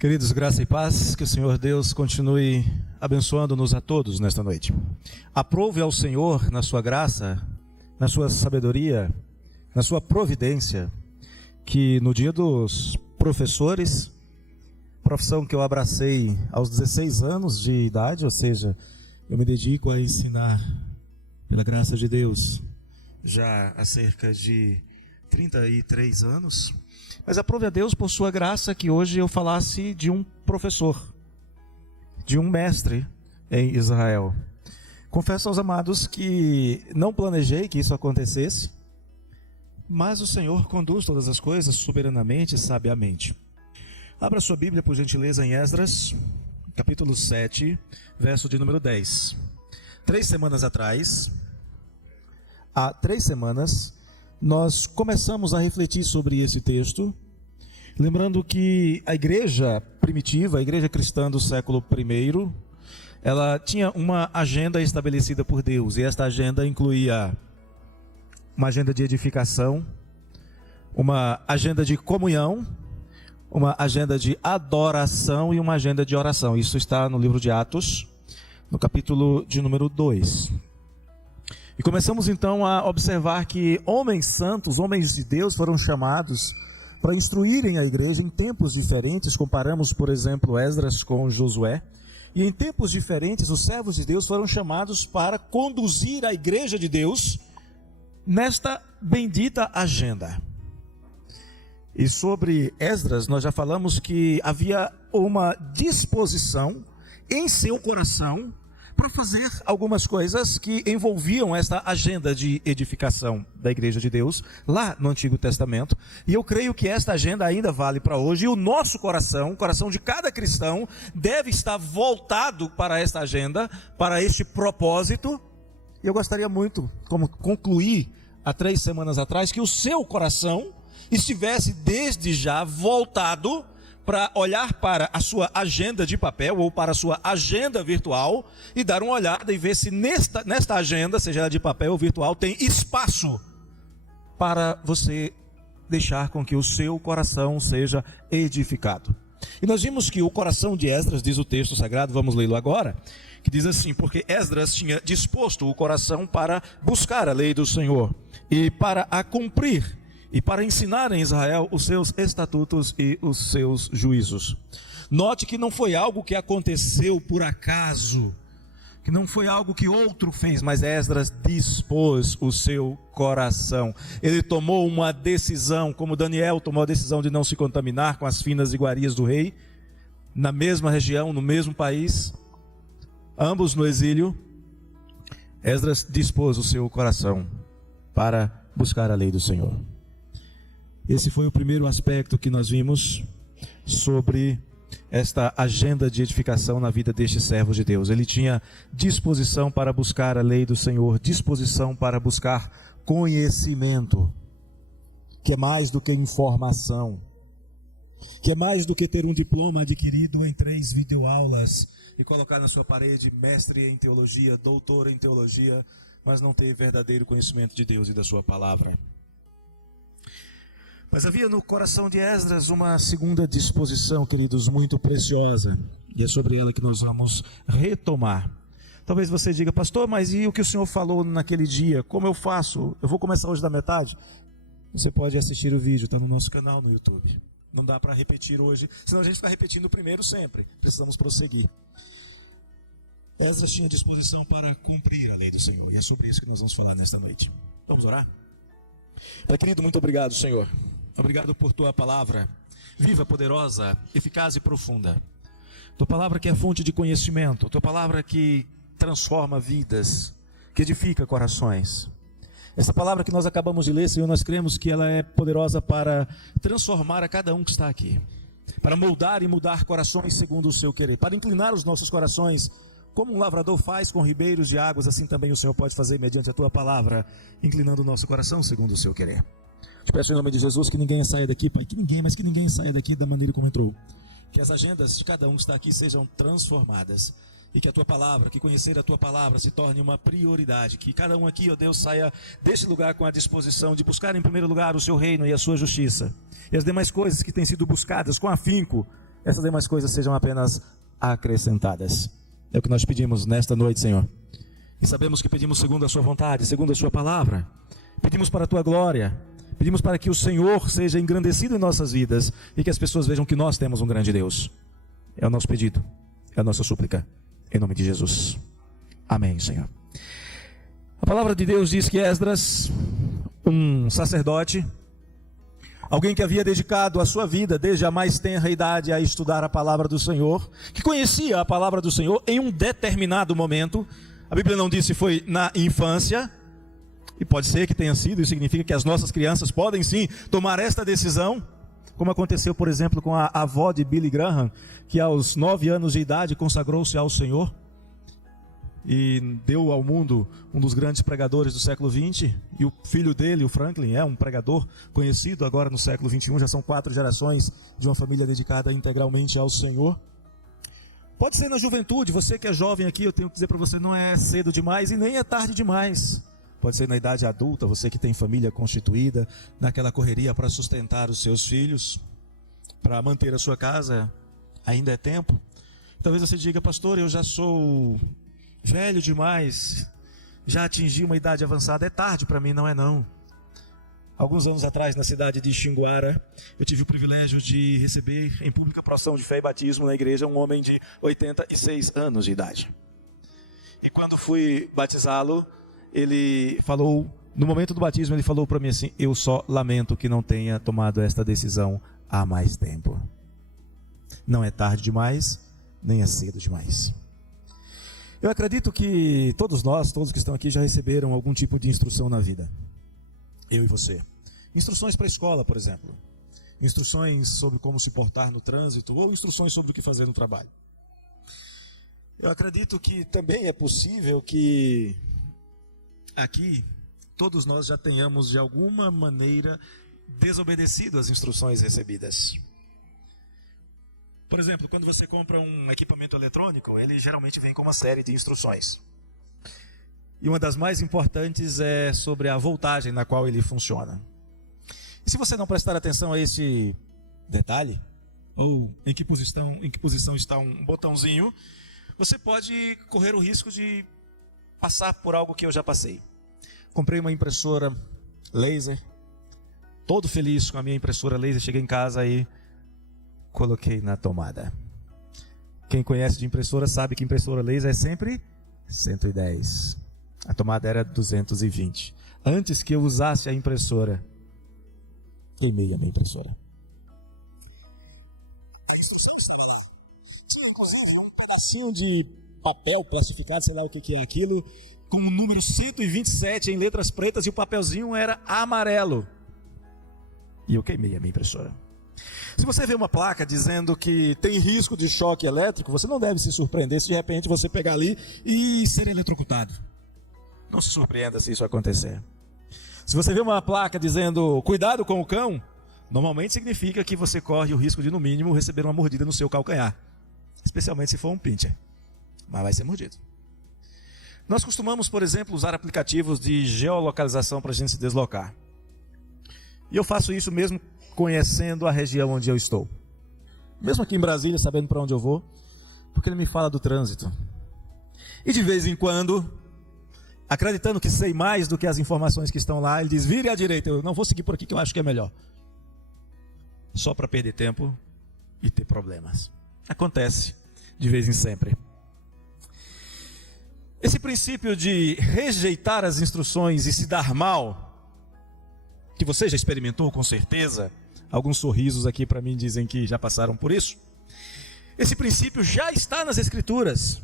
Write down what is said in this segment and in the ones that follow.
Queridos, graça e paz, que o Senhor Deus continue abençoando-nos a todos nesta noite. Aprove ao Senhor, na sua graça, na sua sabedoria, na sua providência, que no dia dos professores, profissão que eu abracei aos 16 anos de idade, ou seja, eu me dedico a ensinar, pela graça de Deus, já há cerca de 33 anos, mas aprove a Deus por sua graça que hoje eu falasse de um professor, de um mestre em Israel. Confesso aos amados que não planejei que isso acontecesse, mas o Senhor conduz todas as coisas soberanamente e sabiamente. Abra sua Bíblia, por gentileza, em Esdras, capítulo 7, verso de número 10. 3 semanas atrás, há 3 semanas, nós começamos a refletir sobre esse texto, lembrando que a igreja primitiva, a igreja cristã do século I, ela tinha uma agenda estabelecida por Deus, e esta agenda incluía uma agenda de edificação, uma agenda de comunhão, uma agenda de adoração e uma agenda de oração. Isso está no livro de Atos, no capítulo de número 2. E começamos então a observar que homens santos, homens de Deus foram chamados para instruírem a igreja em tempos diferentes. Comparamos, por exemplo, Esdras com Josué. E em tempos diferentes, os servos de Deus foram chamados para conduzir a igreja de Deus nesta bendita agenda. E sobre Esdras, nós já falamos que havia uma disposição em seu coração para fazer algumas coisas que envolviam esta agenda de edificação da igreja de Deus, lá no Antigo Testamento. E eu creio que esta agenda ainda vale para hoje, e o nosso coração, o coração de cada cristão, deve estar voltado para esta agenda, para este propósito. E eu gostaria muito, como concluí há 3 semanas atrás, que o seu coração estivesse desde já voltado para olhar para a sua agenda de papel ou para a sua agenda virtual e dar uma olhada e ver se nesta agenda, seja ela de papel ou virtual, tem espaço para você deixar com que o seu coração seja edificado. E nós vimos que o coração de Esdras, diz o texto sagrado, vamos lê-lo agora, que diz assim: porque Esdras tinha disposto o coração para buscar a lei do Senhor e para a cumprir, e para ensinar em Israel os seus estatutos e os seus juízos. Note que não foi algo que aconteceu por acaso, que não foi algo que outro fez, mas Esdras dispôs o seu coração. Ele tomou uma decisão, como Daniel tomou a decisão de não se contaminar com as finas iguarias do rei, na mesma região, no mesmo país, ambos no exílio. Esdras dispôs o seu coração para buscar a lei do Senhor. Esse foi o primeiro aspecto que nós vimos sobre esta agenda de edificação na vida deste servo de Deus. Ele tinha disposição para buscar a lei do Senhor, disposição para buscar conhecimento, que é mais do que informação, que é mais do que ter um diploma adquirido em 3 videoaulas e colocar na sua parede mestre em teologia, doutor em teologia, mas não ter verdadeiro conhecimento de Deus e da sua palavra. Mas havia no coração de Esdras uma segunda disposição, queridos, muito preciosa. E é sobre ela que nós vamos retomar. Talvez você diga: pastor, mas e o que o senhor falou naquele dia? Como eu faço? Eu vou começar hoje da metade? Você pode assistir o vídeo, está no nosso canal no YouTube. Não dá para repetir hoje, senão a gente fica repetindo o primeiro sempre. Precisamos prosseguir. Esdras tinha disposição para cumprir a lei do Senhor. E é sobre isso que nós vamos falar nesta noite. Vamos orar? Pai querido, muito obrigado, Senhor. Obrigado por tua palavra, viva, poderosa, eficaz e profunda. Tua palavra que é fonte de conhecimento, tua palavra que transforma vidas, que edifica corações. Essa palavra que nós acabamos de ler, Senhor, nós cremos que ela é poderosa para transformar a cada um que está aqui, para moldar e mudar corações segundo o seu querer, para inclinar os nossos corações, como um lavrador faz com ribeiros de águas, assim também o Senhor pode fazer mediante a tua palavra, inclinando o nosso coração segundo o seu querer. Te peço em nome de Jesus que ninguém saia daqui, Pai, que ninguém saia daqui da maneira como entrou. Que as agendas de cada um que está aqui sejam transformadas. E que a tua palavra, que conhecer a tua palavra se torne uma prioridade. Que cada um aqui, ó Deus, saia deste lugar com a disposição de buscar em primeiro lugar o seu reino e a sua justiça. E as demais coisas que têm sido buscadas com afinco, essas demais coisas sejam apenas acrescentadas. É o que nós pedimos nesta noite, Senhor. E sabemos que pedimos segundo a sua vontade, segundo a sua palavra. Pedimos para a tua glória. Pedimos para que o Senhor seja engrandecido em nossas vidas e que as pessoas vejam que nós temos um grande Deus. É o nosso pedido, é a nossa súplica, em nome de Jesus. Amém, Senhor. A palavra de Deus diz que Esdras, um sacerdote, alguém que havia dedicado a sua vida desde a mais tenra idade a estudar a palavra do Senhor, que conhecia a palavra do Senhor em um determinado momento, a Bíblia não diz se foi na infância, e pode ser que tenha sido, isso significa que as nossas crianças podem sim tomar esta decisão, como aconteceu, por exemplo, com a avó de Billy Graham, que aos 9 anos de idade consagrou-se ao Senhor e deu ao mundo um dos grandes pregadores do século XX, e o filho dele, o Franklin, é um pregador conhecido agora no século XXI, já são 4 gerações de uma família dedicada integralmente ao Senhor. Pode ser na juventude, você que é jovem aqui, eu tenho que dizer para você, não é cedo demais e nem é tarde demais. Pode ser na idade adulta, você que tem família constituída, naquela correria para sustentar os seus filhos, para manter a sua casa, ainda é tempo. Talvez você diga, pastor, eu já sou velho demais, já atingi uma idade avançada, é tarde para mim, não é não. Alguns anos atrás, na cidade de Xinguara, eu tive o privilégio de receber em pública profissão de fé e batismo na igreja um homem de 86 anos de idade. E quando fui batizá-lo, ele falou, no momento do batismo, ele falou para mim assim, eu só lamento que não tenha tomado esta decisão há mais tempo. Não é tarde demais, nem é cedo demais. Eu acredito que todos nós, todos que estão aqui, já receberam algum tipo de instrução na vida. Eu e você. Instruções para a escola, por exemplo. Instruções sobre como se portar no trânsito, ou instruções sobre o que fazer no trabalho. Eu acredito que também é possível que aqui todos nós já tenhamos de alguma maneira desobedecido às instruções recebidas. Por exemplo, quando você compra um equipamento eletrônico, ele geralmente vem com uma série de instruções. E uma das mais importantes é sobre a voltagem na qual ele funciona. E se você não prestar atenção a esse detalhe, ou em que posição está um botãozinho, você pode correr o risco de passar por algo que eu já passei. Comprei uma impressora laser, todo feliz com a minha impressora laser, cheguei em casa e coloquei na tomada. Quem conhece de impressora sabe que impressora laser é sempre 110. A tomada era 220. Antes que eu usasse a impressora, queimei a minha impressora. Tinha inclusive um pedacinho de papel plastificado, sei lá o que é aquilo, com o número 127 em letras pretas, e o papelzinho era amarelo. E eu queimei a minha impressora. Se você vê uma placa dizendo que tem risco de choque elétrico, você não deve se surpreender se de repente você pegar ali e ser eletrocutado. Não se surpreenda se isso acontecer. Se você vê uma placa dizendo cuidado com o cão, normalmente significa que você corre o risco de, no mínimo, receber uma mordida no seu calcanhar. Especialmente se for um pincher. Mas vai ser mordido. Nós costumamos, por exemplo, usar aplicativos de geolocalização para a gente se deslocar. E eu faço isso mesmo conhecendo a região onde eu estou. Mesmo aqui em Brasília, sabendo para onde eu vou, porque ele me fala do trânsito. E de vez em quando, acreditando que sei mais do que as informações que estão lá, ele diz, vire à direita, eu não vou seguir por aqui que eu acho que é melhor. Só para perder tempo e ter problemas. Acontece de vez em sempre. Esse princípio de rejeitar as instruções e se dar mal, que você já experimentou com certeza, alguns sorrisos aqui para mim dizem que já passaram por isso. Esse princípio já está nas Escrituras.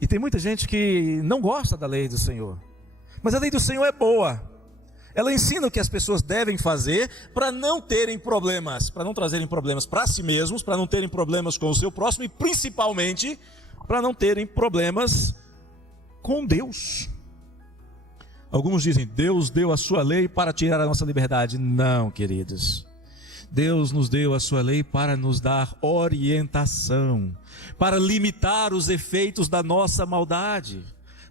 E tem muita gente que não gosta da lei do Senhor. Mas a lei do Senhor é boa. Ela ensina o que as pessoas devem fazer para não terem problemas, para não trazerem problemas para si mesmos, para não terem problemas com o seu próximo e principalmente para não terem problemas com Deus. Alguns dizem, Deus deu a sua lei para tirar a nossa liberdade. Não, queridos. Deus nos deu a sua lei para nos dar orientação, para limitar os efeitos da nossa maldade,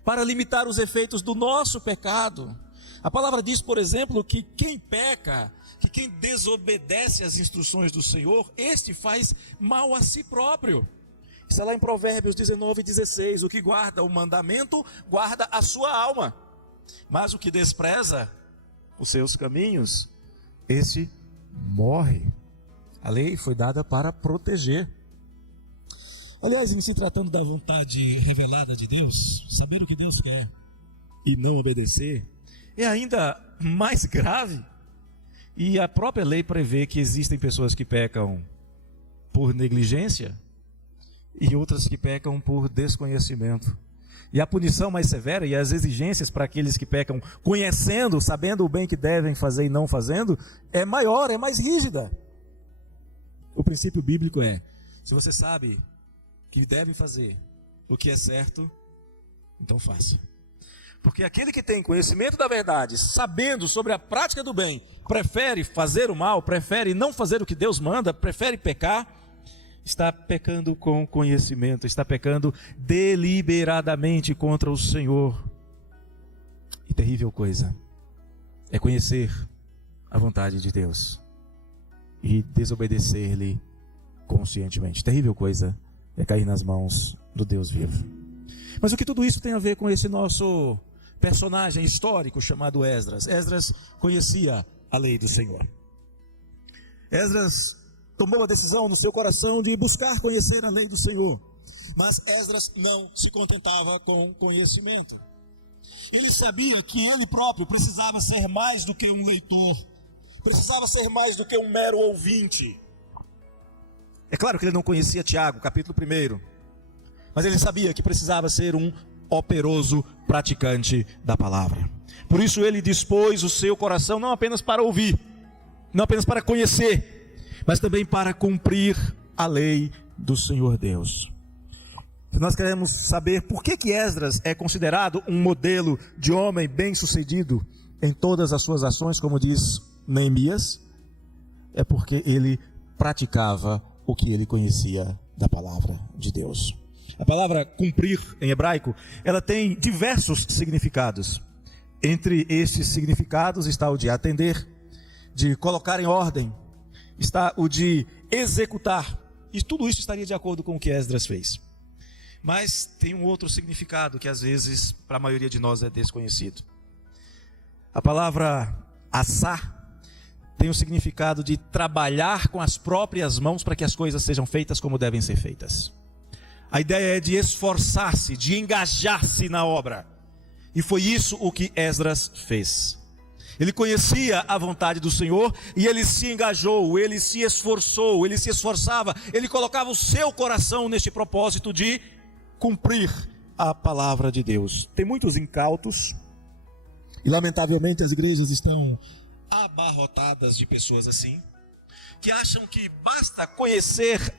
para limitar os efeitos do nosso pecado, A palavra diz, por exemplo, que quem peca, que quem desobedece às instruções do Senhor, este faz mal a si próprio. Está lá em Provérbios 19:16, o que guarda o mandamento, guarda a sua alma. Mas o que despreza os seus caminhos, esse morre. A lei foi dada para proteger. Aliás, em se tratando da vontade revelada de Deus, saber o que Deus quer e não obedecer, é ainda mais grave. E a própria lei prevê que existem pessoas que pecam por negligência e outras que pecam por desconhecimento. E a punição mais severa e as exigências para aqueles que pecam conhecendo, sabendo o bem que devem fazer e não fazendo, é maior, é mais rígida. O princípio bíblico é: se você sabe que deve fazer o que é certo, então faça. Porque aquele que tem conhecimento da verdade, sabendo sobre a prática do bem, prefere fazer o mal, prefere não fazer o que Deus manda, prefere pecar, está pecando com conhecimento, está pecando deliberadamente contra o Senhor. E terrível coisa é conhecer a vontade de Deus e desobedecer-lhe conscientemente. Terrível coisa é cair nas mãos do Deus vivo. Mas o que tudo isso tem a ver com esse nosso personagem histórico chamado Esdras? Esdras conhecia a lei do Senhor. Esdras tomou a decisão no seu coração de buscar conhecer a lei do Senhor. Mas Esdras não se contentava com conhecimento. Ele sabia que ele próprio precisava ser mais do que um leitor, precisava ser mais do que um mero ouvinte. É claro que ele não conhecia Tiago, capítulo 1, mas ele sabia que precisava ser um operoso praticante da palavra. Por isso ele dispôs o seu coração não apenas para ouvir, não apenas para conhecer, mas também para cumprir a lei do Senhor Deus. Nós queremos saber por que Esdras é considerado um modelo de homem bem-sucedido em todas as suas ações, como diz Neemias. É porque ele praticava o que ele conhecia da palavra de Deus. A palavra cumprir em hebraico, ela tem diversos significados. Entre estes significados está o de atender, de colocar em ordem, está o de executar. E tudo isso estaria de acordo com o que Esdras fez. Mas tem um outro significado que às vezes para a maioria de nós é desconhecido. A palavra assar tem o significado de trabalhar com as próprias mãos para que as coisas sejam feitas como devem ser feitas. A ideia é de esforçar-se, de engajar-se na obra. E foi isso o que Esdras fez. Ele conhecia a vontade do Senhor e ele se engajou, ele se esforçou, ele se esforçava, ele colocava o seu coração neste propósito de cumprir a palavra de Deus. Tem muitos incautos e lamentavelmente as igrejas estão abarrotadas de pessoas assim, que acham que basta conhecer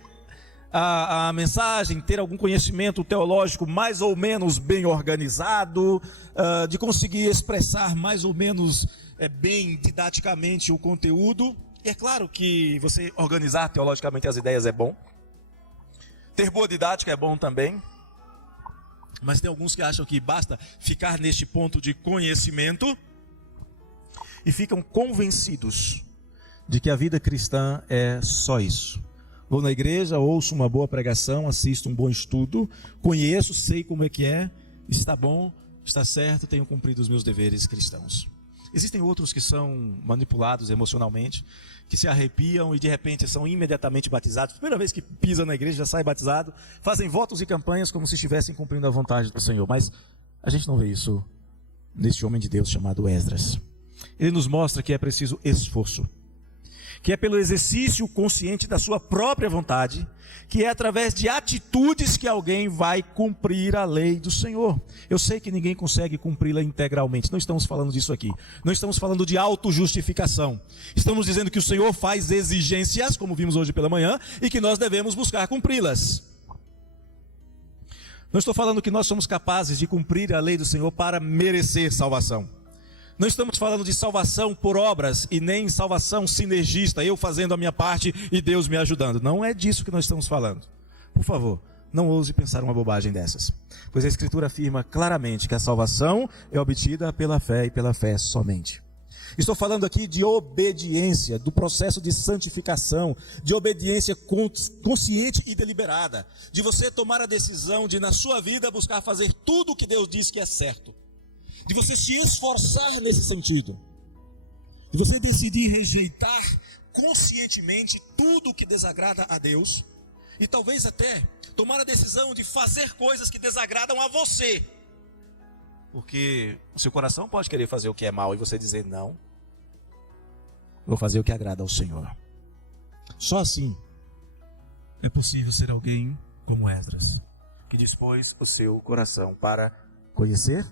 a mensagem, ter algum conhecimento teológico mais ou menos bem organizado, de conseguir expressar mais ou menos bem didaticamente o conteúdo. E é claro que você organizar teologicamente as ideias é bom, ter boa didática é bom também, mas tem alguns que acham que basta ficar neste ponto de conhecimento e ficam convencidos de que a vida cristã é só isso. Vou na igreja, ouço uma boa pregação, assisto um bom estudo, conheço, sei como é que é, está bom, está certo, tenho cumprido os meus deveres cristãos. Existem outros que são manipulados emocionalmente, que se arrepiam e de repente são imediatamente batizados. Primeira vez que pisa na igreja já sai batizado, fazem votos e campanhas como se estivessem cumprindo a vontade do Senhor. Mas a gente não vê isso neste homem de Deus chamado Esdras. Ele nos mostra que é preciso esforço, que é pelo exercício consciente da sua própria vontade, que é através de atitudes que alguém vai cumprir a lei do Senhor. Eu sei que ninguém consegue cumpri-la integralmente, não estamos falando disso aqui, não estamos falando de autojustificação, estamos dizendo que o Senhor faz exigências, como vimos hoje pela manhã, e que nós devemos buscar cumpri-las. Não estou falando que nós somos capazes de cumprir a lei do Senhor para merecer salvação. Não estamos falando de salvação por obras e nem salvação sinergista, eu fazendo a minha parte e Deus me ajudando. Não é disso que nós estamos falando. Por favor, não ouse pensar uma bobagem dessas, pois a Escritura afirma claramente que a salvação é obtida pela fé e pela fé somente. Estou falando aqui de obediência, do processo de santificação, de obediência consciente e deliberada, de você tomar a decisão de, na sua vida, buscar fazer tudo o que Deus diz que é certo, de você se esforçar nesse sentido, de você decidir rejeitar conscientemente tudo o que desagrada a Deus, e talvez até tomar a decisão de fazer coisas que desagradam a você, porque o seu coração pode querer fazer o que é mal e você dizer não, vou fazer o que agrada ao Senhor. Só assim é possível ser alguém como Esdras, que dispôs o seu coração para conhecer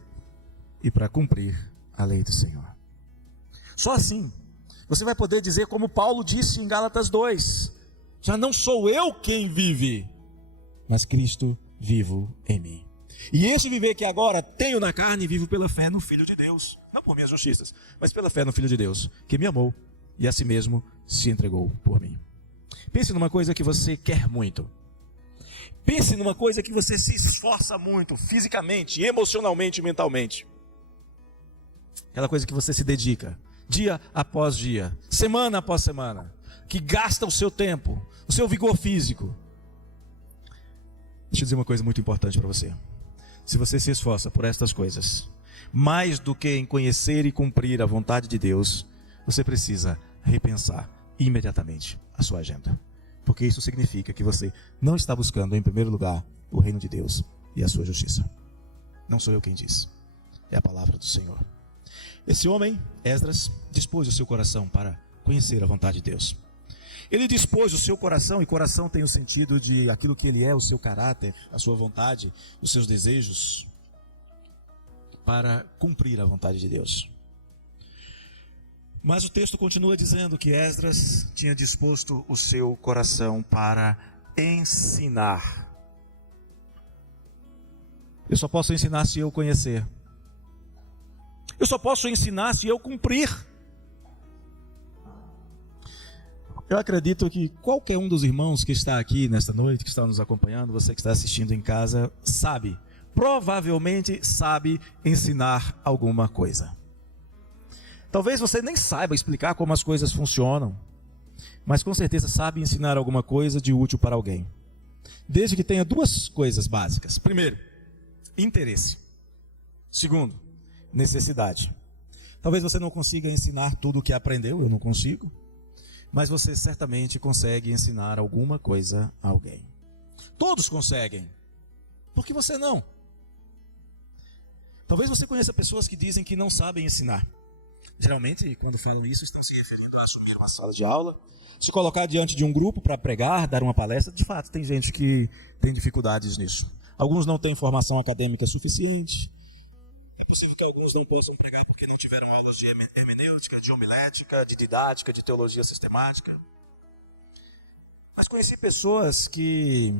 e para cumprir a lei do Senhor. Só assim você vai poder dizer como Paulo disse em Gálatas 2, já não sou eu quem vive, mas Cristo vivo em mim. E esse viver que agora tenho na carne, vivo pela fé no Filho de Deus, não por minhas justiças, mas pela fé no Filho de Deus, que me amou e a si mesmo se entregou por mim. Pense numa coisa que você quer muito. Pense numa coisa que você se esforça muito, fisicamente, emocionalmente e mentalmente. Aquela coisa que você se dedica, dia após dia, semana após semana, que gasta o seu tempo, o seu vigor físico. Deixa eu dizer uma coisa muito importante para você. Se você se esforça por estas coisas, mais do que em conhecer e cumprir a vontade de Deus, você precisa repensar imediatamente a sua agenda. Porque isso significa que você não está buscando, em primeiro lugar, o reino de Deus e a sua justiça. Não sou eu quem diz, é a palavra do Senhor. Esse homem, Esdras, dispôs o seu coração para conhecer a vontade de Deus. Ele dispôs o seu coração, e coração tem o sentido de aquilo que ele é, o seu caráter, a sua vontade, os seus desejos, para cumprir a vontade de Deus. Mas o texto continua dizendo que Esdras tinha disposto o seu coração para ensinar. Eu só posso ensinar se eu conhecer. Eu só posso ensinar se eu cumprir. Eu acredito que qualquer um dos irmãos que está aqui nesta noite, que está nos acompanhando, você que está assistindo em casa, sabe, provavelmente sabe ensinar alguma coisa. Talvez você nem saiba explicar como as coisas funcionam, mas com certeza sabe ensinar alguma coisa de útil para alguém. Desde que tenha duas coisas básicas. Primeiro, interesse. Segundo, necessidade. Talvez você não consiga ensinar tudo o que aprendeu, eu não consigo. Mas você certamente consegue ensinar alguma coisa a alguém. Todos conseguem. Por que você não? Talvez você conheça pessoas que dizem que não sabem ensinar. Geralmente, quando falam isso, estão se referindo a assumir uma sala de aula, se colocar diante de um grupo para pregar, dar uma palestra. De fato, tem gente que tem dificuldades nisso. Alguns não têm formação acadêmica suficiente. É possível que alguns não possam pregar porque não tiveram aulas de hermenêutica, de homilética, de didática, de teologia sistemática. Mas conheci pessoas que,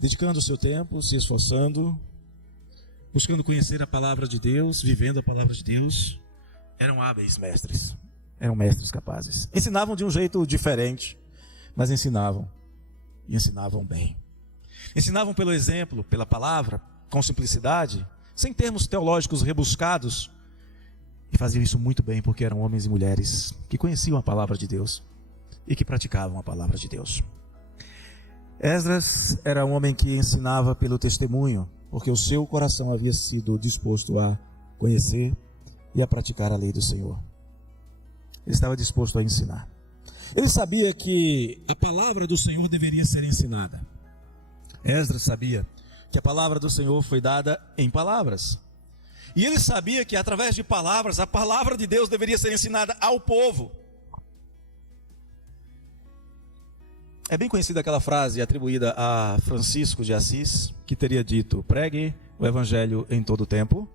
dedicando o seu tempo, se esforçando, buscando conhecer a palavra de Deus, vivendo a palavra de Deus, eram hábeis mestres, eram mestres capazes. Ensinavam de um jeito diferente, mas ensinavam, e ensinavam bem. Ensinavam pelo exemplo, pela palavra, com simplicidade, sem termos teológicos rebuscados, e faziam isso muito bem porque eram homens e mulheres que conheciam a palavra de Deus e que praticavam a palavra de Deus. Esdras era um homem que ensinava pelo testemunho, porque o seu coração havia sido disposto a conhecer e a praticar a lei do Senhor. Ele estava disposto a ensinar. Ele sabia que a palavra do Senhor deveria ser ensinada. Esdras sabia que a palavra do Senhor foi dada em palavras. E ele sabia que através de palavras, a palavra de Deus deveria ser ensinada ao povo. É bem conhecida aquela frase atribuída a Francisco de Assis, que teria dito: pregue o evangelho em todo o tempo,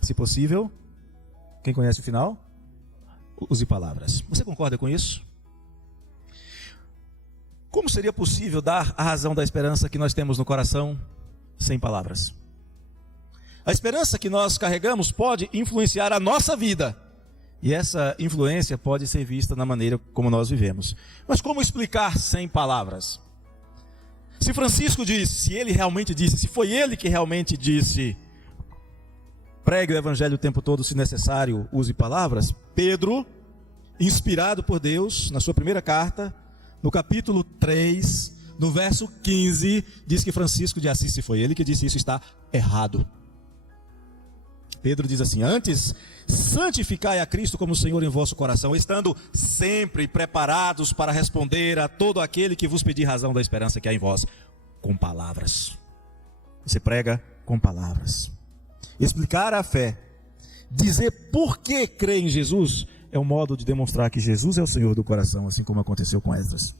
se possível. Quem conhece o final? Use palavras. Você concorda com isso? Como seria possível dar a razão da esperança que nós temos no coração sem palavras? A esperança que nós carregamos pode influenciar a nossa vida, e essa influência pode ser vista na maneira como nós vivemos. Mas como explicar sem palavras? Se Francisco disse, se ele realmente disse, se foi ele que realmente disse, pregue o evangelho o tempo todo, se necessário, use palavras, Pedro, inspirado por Deus, na sua primeira carta, no capítulo 3, no verso 15, diz que Francisco de Assis, se foi ele que disse isso, está errado. Pedro diz assim: antes, santificai a Cristo como Senhor em vosso coração, estando sempre preparados para responder a todo aquele que vos pedir razão da esperança que há em vós, com palavras. Você prega com palavras. Explicar a fé, dizer por que crê em Jesus, é um modo de demonstrar que Jesus é o Senhor do coração, assim como aconteceu com Esdras.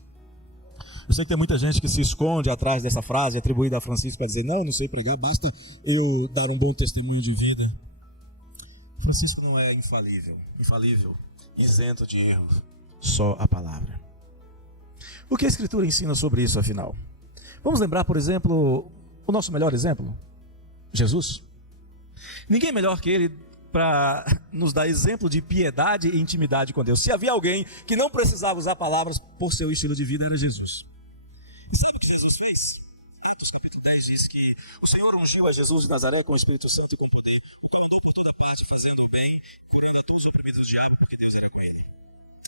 Eu sei que tem muita gente que se esconde atrás dessa frase atribuída a Francisco para dizer: não sei pregar, basta eu dar um bom testemunho de vida. Francisco não é infalível, isento de erro, só a palavra. O que a Escritura ensina sobre isso, afinal? Vamos lembrar, por exemplo, o nosso melhor exemplo, Jesus. Ninguém melhor que ele para nos dar exemplo de piedade e intimidade com Deus. Se havia alguém que não precisava usar palavras por seu estilo de vida, era Jesus. E sabe o que Jesus fez? Atos capítulo 10 diz que o Senhor ungiu a Jesus de Nazaré com o Espírito Santo e com poder, o qual andou por toda parte fazendo o bem, curando a todos os oprimidos do diabo, porque Deus era com ele.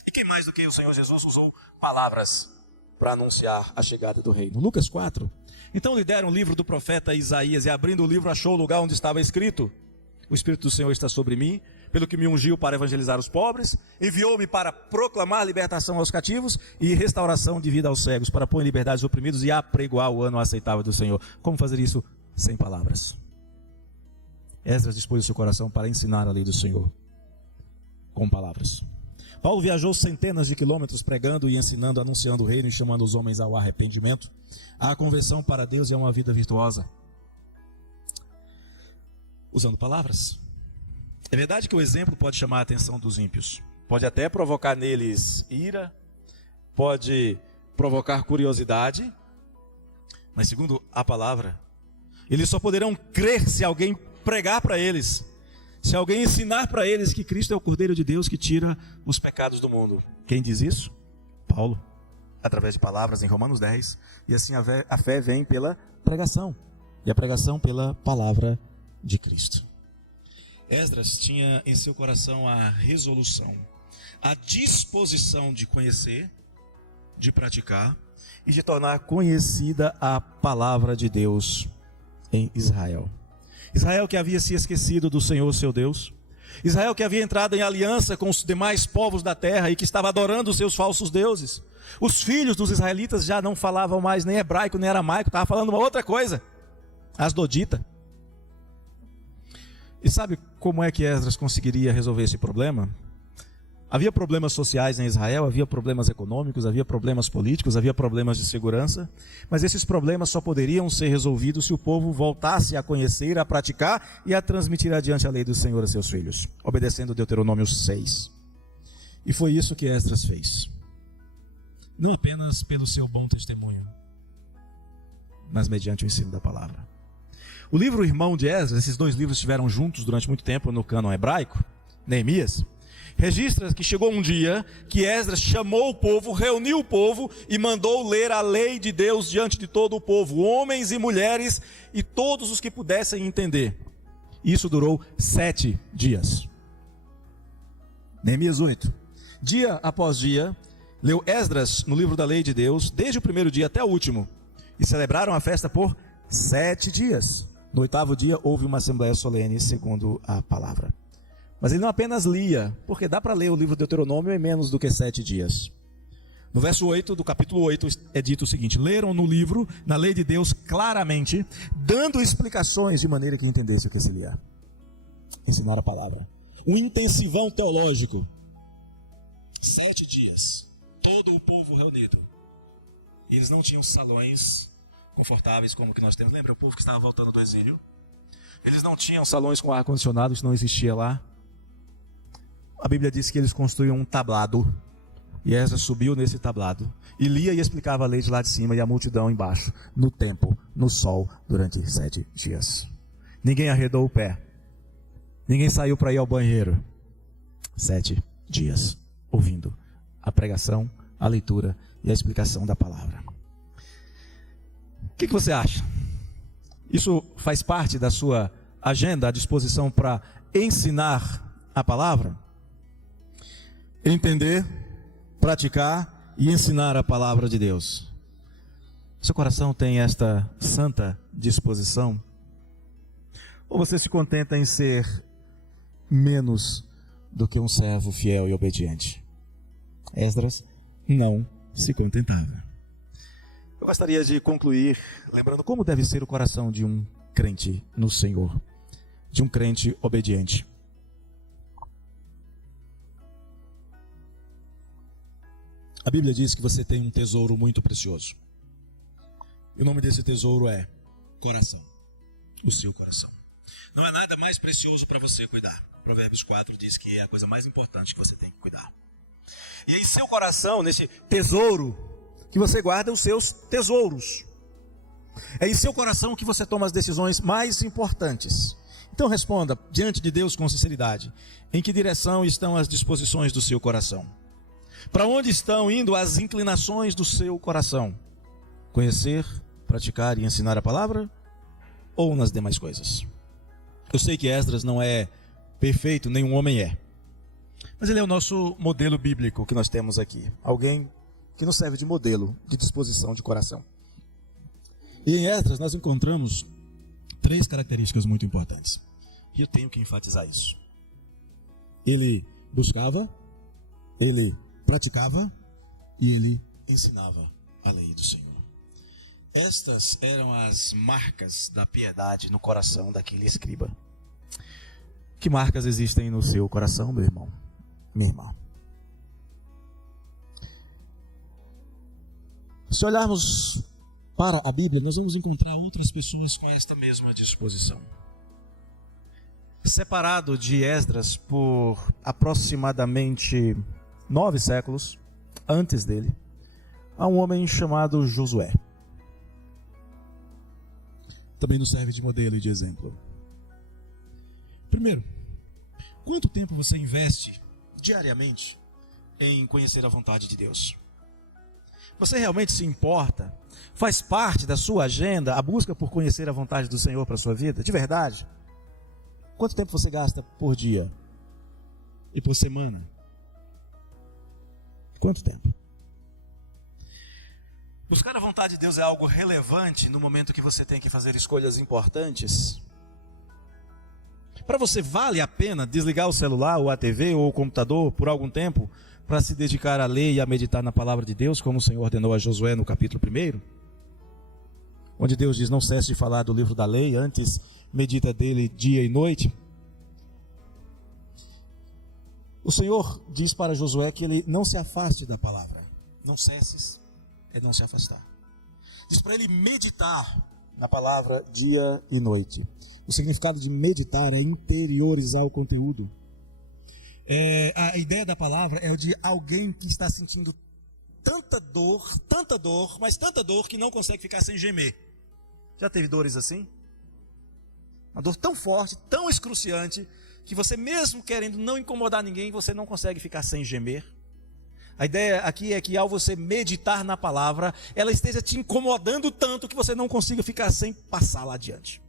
E quem mais do que o Senhor Jesus usou palavras para anunciar a chegada do reino? Lucas 4. Então lhe deram o livro do profeta Isaías, e abrindo o livro achou o lugar onde estava escrito: o Espírito do Senhor está sobre mim, pelo que me ungiu para evangelizar os pobres, enviou-me para proclamar libertação aos cativos e restauração de vida aos cegos, para pôr em liberdade os oprimidos e apregoar o ano aceitável do Senhor. Como fazer isso? Sem palavras. Esdras dispôs o seu coração para ensinar a lei do Senhor com palavras. Paulo viajou centenas de quilômetros pregando e ensinando, anunciando o reino e chamando os homens ao arrependimento. A conversão para Deus é uma vida virtuosa, usando palavras. É verdade que o exemplo pode chamar a atenção dos ímpios, pode até provocar neles ira, pode provocar curiosidade, mas segundo a palavra, eles só poderão crer se alguém pregar para eles, se alguém ensinar para eles que Cristo é o Cordeiro de Deus que tira os pecados do mundo. Quem diz isso? Paulo, através de palavras em Romanos 10, e assim a fé vem pela pregação, e a pregação pela palavra de Cristo. Esdras tinha em seu coração a resolução, a disposição de conhecer, de praticar e de tornar conhecida a palavra de Deus em Israel. Israel que havia se esquecido do Senhor seu Deus, Israel que havia entrado em aliança com os demais povos da terra e que estava adorando os seus falsos deuses. Os filhos dos israelitas já não falavam mais nem hebraico nem aramaico, estavam falando uma outra coisa, asdodita. E sabe como é que Esdras conseguiria resolver esse problema? Havia problemas sociais em Israel, havia problemas econômicos, havia problemas políticos, havia problemas de segurança, mas esses problemas só poderiam ser resolvidos se o povo voltasse a conhecer, a praticar e a transmitir adiante a lei do Senhor a seus filhos, obedecendo Deuteronômio 6. E foi isso que Esdras fez. Não apenas pelo seu bom testemunho, mas mediante o ensino da palavra. O livro irmão de Esdras, esses dois livros estiveram juntos durante muito tempo no cânon hebraico, Neemias, registra que chegou um dia que Esdras chamou o povo, reuniu o povo e mandou ler a lei de Deus diante de todo o povo, homens e mulheres e todos os que pudessem entender. Isso durou 7 dias. Neemias 8. Dia após dia, leu Esdras no livro da lei de Deus, desde o primeiro dia até o último, e celebraram a festa por 7 dias. No 8º dia houve uma assembleia solene segundo a palavra. Mas ele não apenas lia, porque dá para ler o livro de Deuteronômio em menos do que 7 dias. No verso 8 do capítulo 8 é dito o seguinte: leram no livro, na lei de Deus, claramente, dando explicações de maneira que entendesse o que se lia. Ensinar a palavra. Um intensivão teológico. 7 dias, todo o povo reunido. E eles não tinham salões confortáveis como o que nós temos. Lembra o povo que estava voltando do exílio? Eles não tinham salões com ar-condicionado, isso não existia lá. A Bíblia diz que eles construíam um tablado, e Esdras subiu nesse tablado, e lia e explicava a lei de lá de cima, e a multidão embaixo, no tempo, no sol, durante 7 dias. Ninguém arredou o pé, ninguém saiu para ir ao banheiro. 7 dias, ouvindo a pregação, a leitura e a explicação da palavra. que você acha? Isso faz parte da sua agenda, à disposição para ensinar a palavra? Entender, praticar e ensinar a palavra de Deus. Seu coração tem esta santa disposição? Ou você se contenta em ser menos do que um servo fiel e obediente? Esdras não se contentava. Eu gostaria de concluir lembrando como deve ser o coração de um crente no Senhor, de um crente obediente. A Bíblia diz que você tem um tesouro muito precioso. E o nome desse tesouro é coração, o seu coração. Não é nada mais precioso para você cuidar. Provérbios 4 diz que é a coisa mais importante que você tem que cuidar. E em seu coração, nesse tesouro, que você guarda os seus tesouros. É em seu coração que você toma as decisões mais importantes. Então responda diante de Deus com sinceridade: em que direção estão as disposições do seu coração? Para onde estão indo as inclinações do seu coração? Conhecer, praticar e ensinar a palavra? Ou nas demais coisas? Eu sei que Esdras não é perfeito, nenhum homem é. Mas ele é o nosso modelo bíblico que nós temos aqui. Alguém que nos serve de modelo de disposição de coração. E em Esdras nós encontramos 3 características muito importantes. E eu tenho que enfatizar isso. Ele buscava, ele praticava e ele ensinava a lei do Senhor. Estas eram as marcas da piedade no coração daquele escriba. Que marcas existem no seu coração, meu irmão, minha irmã? Se olharmos para a Bíblia, nós vamos encontrar outras pessoas com esta mesma disposição. Separado de Esdras por aproximadamente 9 séculos antes dele, há um homem chamado Josué. Também nos serve de modelo e de exemplo. Primeiro, quanto tempo você investe diariamente em conhecer a vontade de Deus? Você realmente se importa? Faz parte da sua agenda a busca por conhecer a vontade do Senhor para a sua vida? De verdade? Quanto tempo você gasta por dia? E por semana? Quanto tempo? Buscar a vontade de Deus é algo relevante no momento que você tem que fazer escolhas importantes? Para você vale a pena desligar o celular, ou a TV, ou o computador por algum tempo para se dedicar a ler e a meditar na palavra de Deus, como o Senhor ordenou a Josué no capítulo 1? Onde Deus diz: não cesse de falar do livro da lei, antes medita dele dia e noite. O Senhor diz para Josué que ele não se afaste da palavra. Não cesses é não se afastar. Diz para ele meditar na palavra dia e noite. O significado de meditar é interiorizar o conteúdo. A ideia da palavra é o de alguém que está sentindo tanta dor, mas tanta dor que não consegue ficar sem gemer. Já teve dores assim? Uma dor tão forte, tão excruciante, que você mesmo querendo não incomodar ninguém, você não consegue ficar sem gemer. A ideia aqui é que ao você meditar na palavra, ela esteja te incomodando tanto que você não consiga ficar sem passar lá adiante.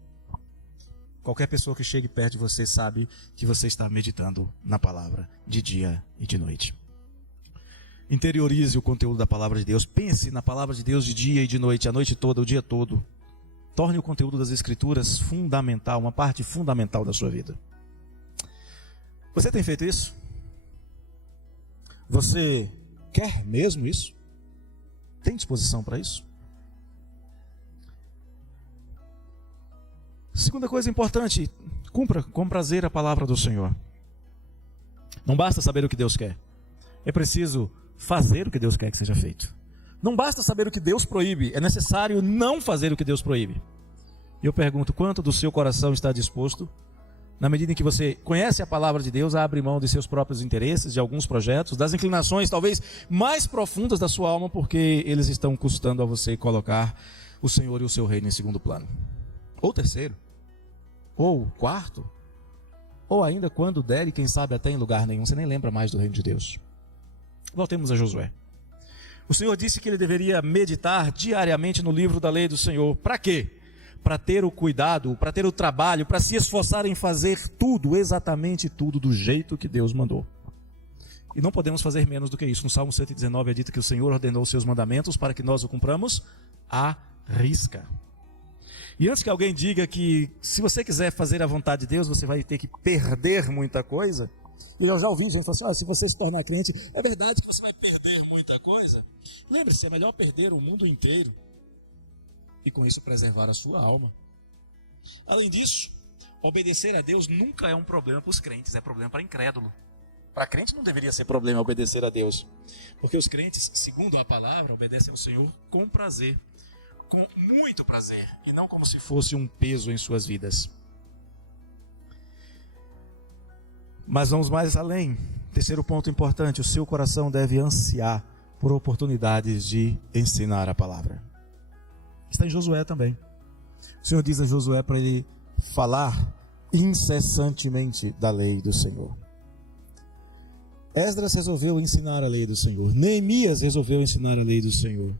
Qualquer pessoa que chegue perto de você sabe que você está meditando na palavra de dia e de noite. Interiorize o conteúdo da palavra de Deus. Pense na palavra de Deus de dia e de noite, a noite toda, o dia todo. Torne o conteúdo das Escrituras fundamental, uma parte fundamental da sua vida. Você tem feito isso? Você quer mesmo isso? Tem disposição para isso? Segunda coisa importante: cumpra com prazer a palavra do Senhor. Não basta saber o que Deus quer, é preciso fazer o que Deus quer que seja feito. Não basta saber o que Deus proíbe, é necessário não fazer o que Deus proíbe. E eu pergunto: quanto do seu coração está disposto, na medida em que você conhece a palavra de Deus, a abrir mão de seus próprios interesses, de alguns projetos, das inclinações talvez mais profundas da sua alma, porque eles estão custando a você colocar o Senhor e o seu reino em segundo plano? Ou terceiro, ou quarto, ou ainda quando der, e quem sabe até em lugar nenhum, você nem lembra mais do reino de Deus. Voltemos a Josué. O Senhor disse que ele deveria meditar diariamente no livro da lei do Senhor. Para quê? Para ter o cuidado, para ter o trabalho, para se esforçar em fazer tudo, exatamente tudo, do jeito que Deus mandou. E não podemos fazer menos do que isso. No Salmo 119 é dito que o Senhor ordenou os seus mandamentos para que nós o cumpramos à risca. E antes que alguém diga que se você quiser fazer a vontade de Deus, você vai ter que perder muita coisa. Eu já ouvi gente falar assim, se você se tornar crente, é verdade que você vai perder muita coisa. Lembre-se, é melhor perder o mundo inteiro e com isso preservar a sua alma. Além disso, obedecer a Deus nunca é um problema para os crentes, é problema para incrédulo. Para crente não deveria ser problema obedecer a Deus, porque os crentes, segundo a palavra, obedecem ao Senhor com prazer, com muito prazer, e não como se fosse um peso em suas vidas. Mas vamos mais além. Terceiro ponto importante, o seu coração deve ansiar por oportunidades de ensinar a palavra. Está em Josué também. O Senhor diz a Josué para ele falar incessantemente da lei do Senhor. Esdras resolveu ensinar a lei do Senhor. Neemias resolveu ensinar a lei do Senhor.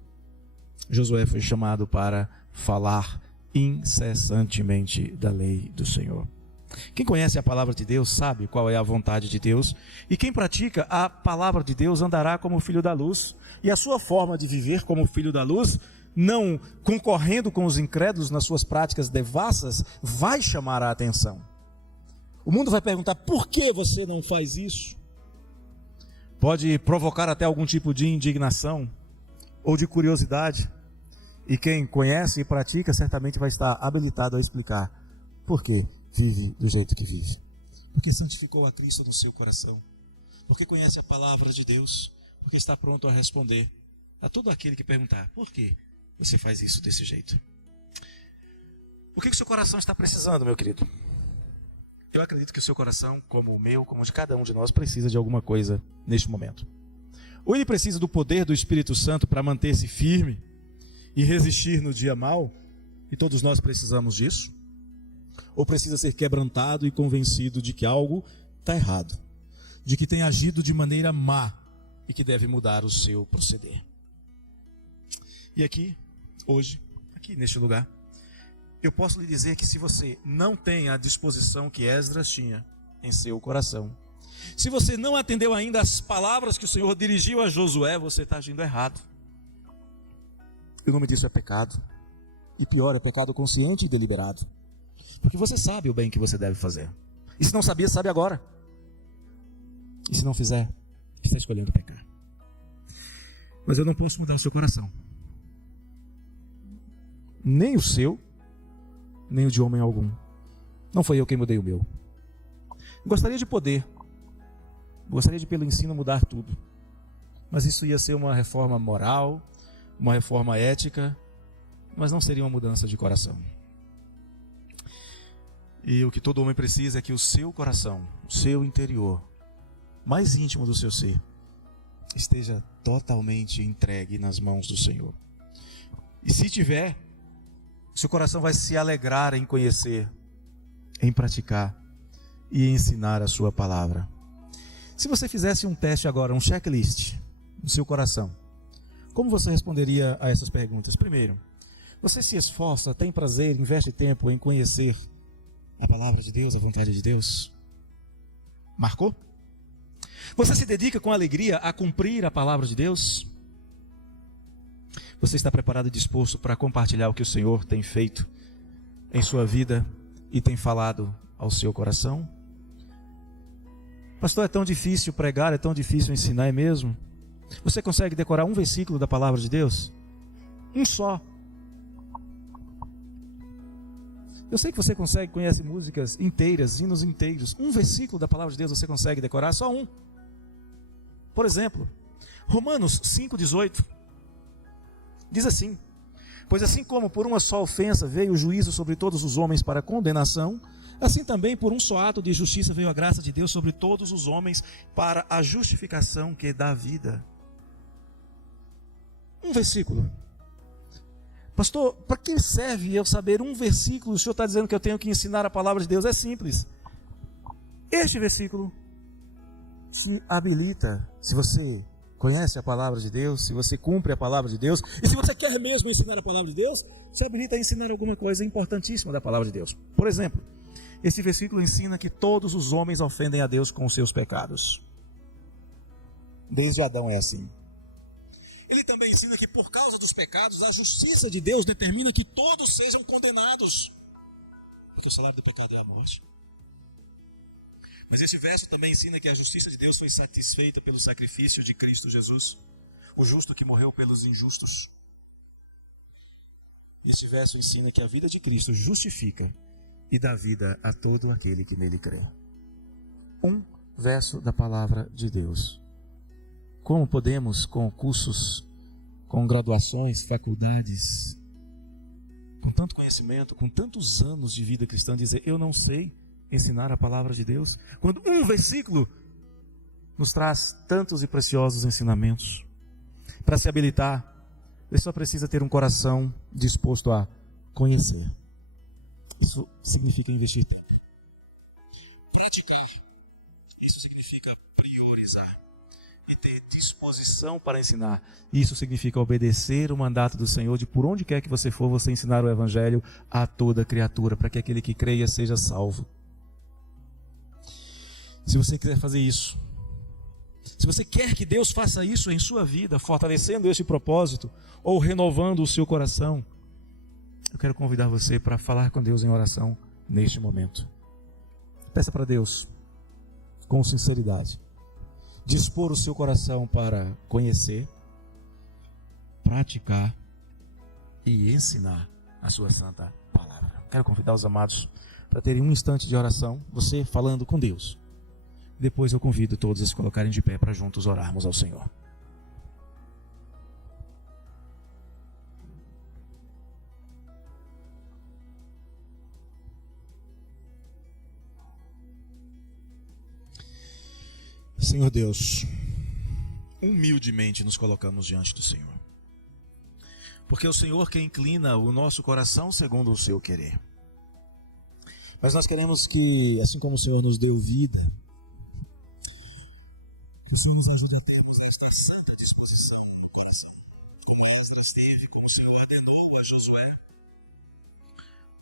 Josué foi chamado para falar incessantemente da lei do Senhor. Quem conhece a palavra de Deus sabe qual é a vontade de Deus. E quem pratica a palavra de Deus andará como filho da luz. E a sua forma de viver como filho da luz, não concorrendo com os incrédulos nas suas práticas devassas, vai chamar a atenção. O mundo vai perguntar, por que você não faz isso? Pode provocar até algum tipo de indignação ou de curiosidade. E quem conhece e pratica certamente vai estar habilitado a explicar por que vive do jeito que vive. Porque santificou a Cristo no seu coração. Porque conhece a palavra de Deus. Porque está pronto a responder a todo aquele que perguntar, por que você faz isso desse jeito? O que o seu coração está precisando, meu querido? Eu acredito que o seu coração, como o meu, como o de cada um de nós, precisa de alguma coisa neste momento. Ou ele precisa do poder do Espírito Santo para manter-se firme e resistir no dia mau, e todos nós precisamos disso. Ou precisa ser quebrantado e convencido de que algo está errado, de que tem agido de maneira má e que deve mudar o seu proceder. E aqui, hoje, aqui neste lugar, eu posso lhe dizer que se você não tem a disposição que Esdras tinha em seu coração, se você não atendeu ainda as palavras que o Senhor dirigiu a Josué, você está agindo errado. E o nome disso é pecado. E pior, é pecado consciente e deliberado. Porque você sabe o bem que você deve fazer. E se não sabia, sabe agora. E se não fizer, está escolhendo pecar. Mas eu não posso mudar o seu coração. Nem o seu, nem o de homem algum. Não foi eu quem mudei o meu. Gostaria de poder. Gostaria de, pelo ensino, mudar tudo. Mas isso ia ser uma reforma moral, uma reforma ética, mas não seria uma mudança de coração. E o que todo homem precisa é que o seu coração, o seu interior, mais íntimo do seu ser, esteja totalmente entregue nas mãos do Senhor. E se tiver, seu coração vai se alegrar em conhecer, em praticar e ensinar a sua palavra. Se você fizesse um teste agora, um checklist no seu coração, como você responderia a essas perguntas? Primeiro, você se esforça, tem prazer, investe tempo em conhecer a palavra de Deus, a vontade de Deus? Marcou? Você se dedica com alegria a cumprir a palavra de Deus? Você está preparado e disposto para compartilhar o que o Senhor tem feito em sua vida e tem falado ao seu coração? Pastor, é tão difícil pregar, é tão difícil ensinar, é mesmo? Você consegue decorar um versículo da palavra de Deus? Um só. Eu sei que você consegue, conhece músicas inteiras, hinos inteiros. Um versículo da palavra de Deus você consegue decorar? Só um. Por exemplo, Romanos 5,18 diz assim: pois assim como por uma só ofensa veio o juízo sobre todos os homens para condenação, assim também por um só ato de justiça veio a graça de Deus sobre todos os homens para a justificação que dá vida. Um versículo. Pastor, para que serve eu saber um versículo? O senhor está dizendo que eu tenho que ensinar a palavra de Deus. É simples. Este versículo te habilita, se você conhece a palavra de Deus, se você cumpre a palavra de Deus, e se você quer mesmo ensinar a palavra de Deus, se habilita a ensinar alguma coisa importantíssima da palavra de Deus. Por exemplo, esse versículo ensina que todos os homens ofendem a Deus com os seus pecados. Desde Adão é assim. Ele também ensina que por causa dos pecados, a justiça de Deus determina que todos sejam condenados. Porque o salário do pecado é a morte. Mas esse verso também ensina que a justiça de Deus foi satisfeita pelo sacrifício de Cristo Jesus, o justo que morreu pelos injustos. Esse verso ensina que a vida de Cristo justifica e dá vida a todo aquele que nele crê. Um verso da palavra de Deus. Como podemos, com cursos, com graduações, faculdades, com tanto conhecimento, com tantos anos de vida cristã, dizer, eu não sei ensinar a palavra de Deus, quando um versículo nos traz tantos e preciosos ensinamentos? Para se habilitar, ele só precisa ter um coração disposto a conhecer. Isso significa investir tempo. Praticar. Isso significa priorizar. E ter disposição para ensinar. Isso significa obedecer o mandato do Senhor de por onde quer que você for, você ensinar o Evangelho a toda criatura, para que aquele que creia seja salvo. Se você quiser fazer isso, se você quer que Deus faça isso em sua vida, fortalecendo esse propósito, ou renovando o seu coração, eu quero convidar você para falar com Deus em oração neste momento. Peça para Deus, com sinceridade, dispor o seu coração para conhecer, praticar e ensinar a sua santa palavra. Quero convidar os amados para terem um instante de oração, você falando com Deus. Depois eu convido todos a se colocarem de pé para juntos orarmos ao Senhor. Senhor Deus, humildemente nos colocamos diante do Senhor, porque é o Senhor quem inclina o nosso coração segundo o seu querer. Mas nós queremos que, assim como o Senhor nos deu vida, o Senhor nos ajude a termos esta santa disposição no coração, como Esdras teve, como o Senhor ordenou a Josué,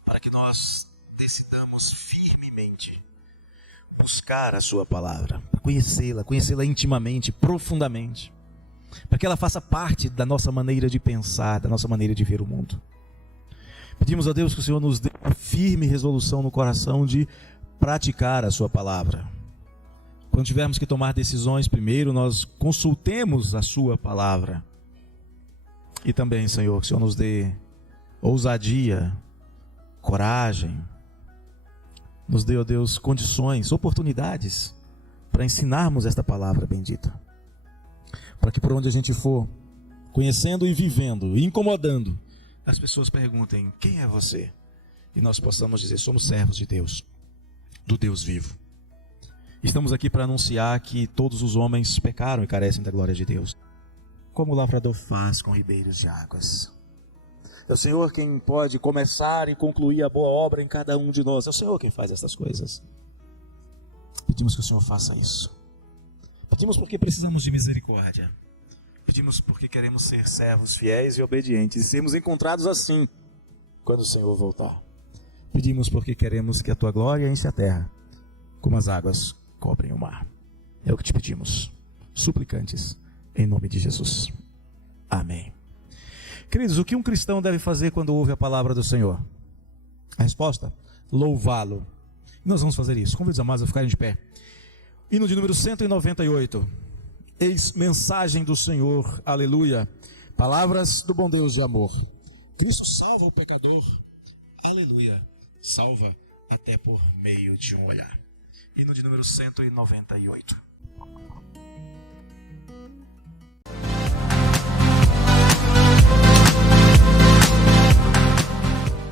para que nós decidamos firmemente buscar a sua palavra, conhecê-la intimamente, profundamente, para que ela faça parte da nossa maneira de pensar, da nossa maneira de ver o mundo. Pedimos a Deus que o Senhor nos dê uma firme resolução no coração de praticar a sua palavra. Quando tivermos que tomar decisões, primeiro nós consultemos a sua palavra. E também, Senhor, que o Senhor nos dê ousadia, coragem, nos dê, ó Deus, condições, oportunidades para ensinarmos esta palavra bendita. Para que por onde a gente for, conhecendo e vivendo, e incomodando, as pessoas perguntem, quem é você? E nós possamos dizer, somos servos de Deus, do Deus vivo. Estamos aqui para anunciar que todos os homens pecaram e carecem da glória de Deus, como o lavrador faz com ribeiros de águas. É o Senhor quem pode começar e concluir a boa obra em cada um de nós. É o Senhor quem faz essas coisas. Pedimos que o Senhor faça isso. Pedimos porque precisamos de misericórdia. Pedimos porque queremos ser servos fiéis e obedientes e sermos encontrados assim quando o Senhor voltar. Pedimos porque queremos que a tua glória enche a terra, como as águas cobrem o mar. É o que te pedimos, suplicantes, em nome de Jesus. Amém. Queridos, o que um cristão deve fazer quando ouve a palavra do Senhor? A resposta? Louvá-lo. Nós vamos fazer isso. Convido os amados a ficarem de pé. Hino de número 198. Eis mensagem do Senhor, aleluia. Palavras do bom Deus de amor. Cristo salva o pecador, aleluia. Salva até por meio de um olhar. Hino de número 198.